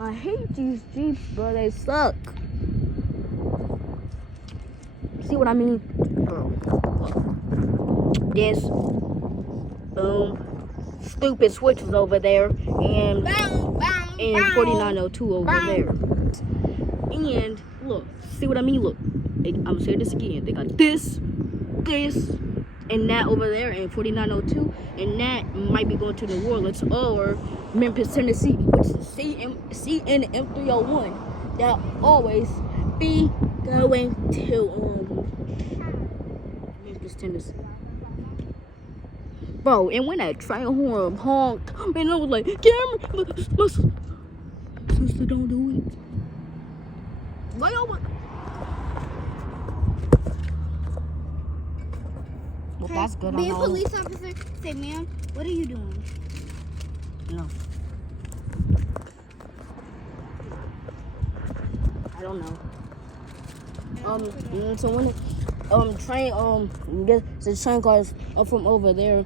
I hate these Jeeps, bro. They suck. See what I mean? Bro. This. Boom. Stupid switches over there. And 4902 over there. And look. See what I mean? Look. I'm going to say this again. They got this, and that over there, and 4902. And that might be going to New Orleans or Memphis, Tennessee, which is CN 301. They'll always be going to Memphis, Tennessee. Bro, and when that train horn honked, man, I was like, Cameron, my sister, don't do it. Lay over. Well, that's good. Be a police officer. Say, ma'am, what are you doing? No. I don't know. So when train gets the train cars up from over there,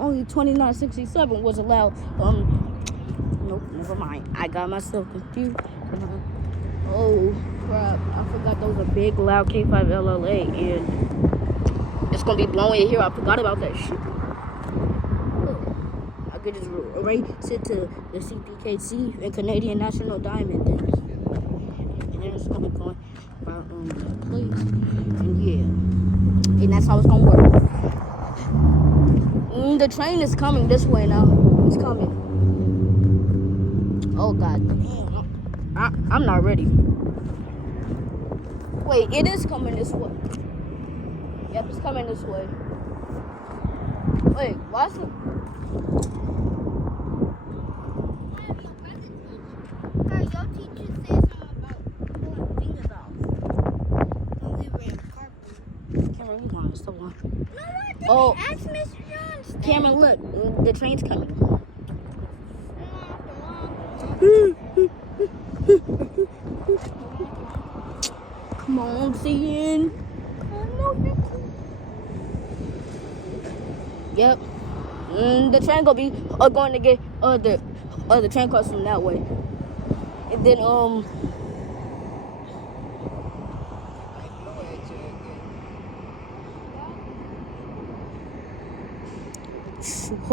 only 2967 was allowed. Nope, never mind. I got myself confused. Oh crap! I forgot those are big, loud K5 LLA, and it's gonna be blowing here. I forgot about that shit. I could just race it to the CPKC and Canadian National Diamond things, and then it's gonna be going about that place, and yeah, and that's how it's gonna work. The train is coming this way now. It's coming. Oh god. I'm not ready. Wait, it is coming this way. Yep, it's coming this way. Wait, why's it? Your teacher said something about pulling fingers off when we were in carpool. Cameron, you want to stop watching? No, I didn't. Oh. Ask Mr. Johnston. Cameron, look, the train's coming. Come on, Cian. Yep. The train gonna be going to get the train cars from that way, and then hold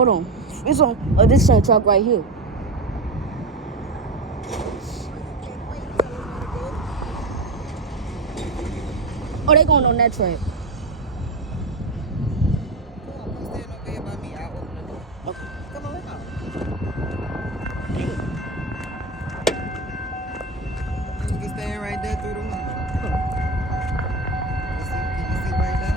on. It's on this train track right here. Oh, they going on that train. Okay. Come on, let's go. You can stand right there through the window. Can you see right now?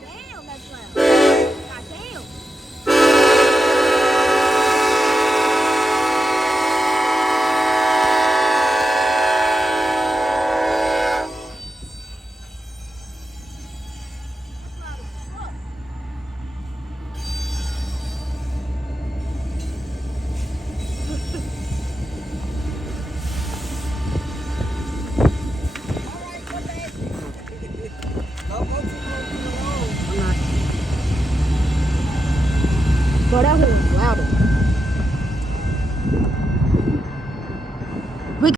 Damn, that's loud. God damn. Bro, that one was louder.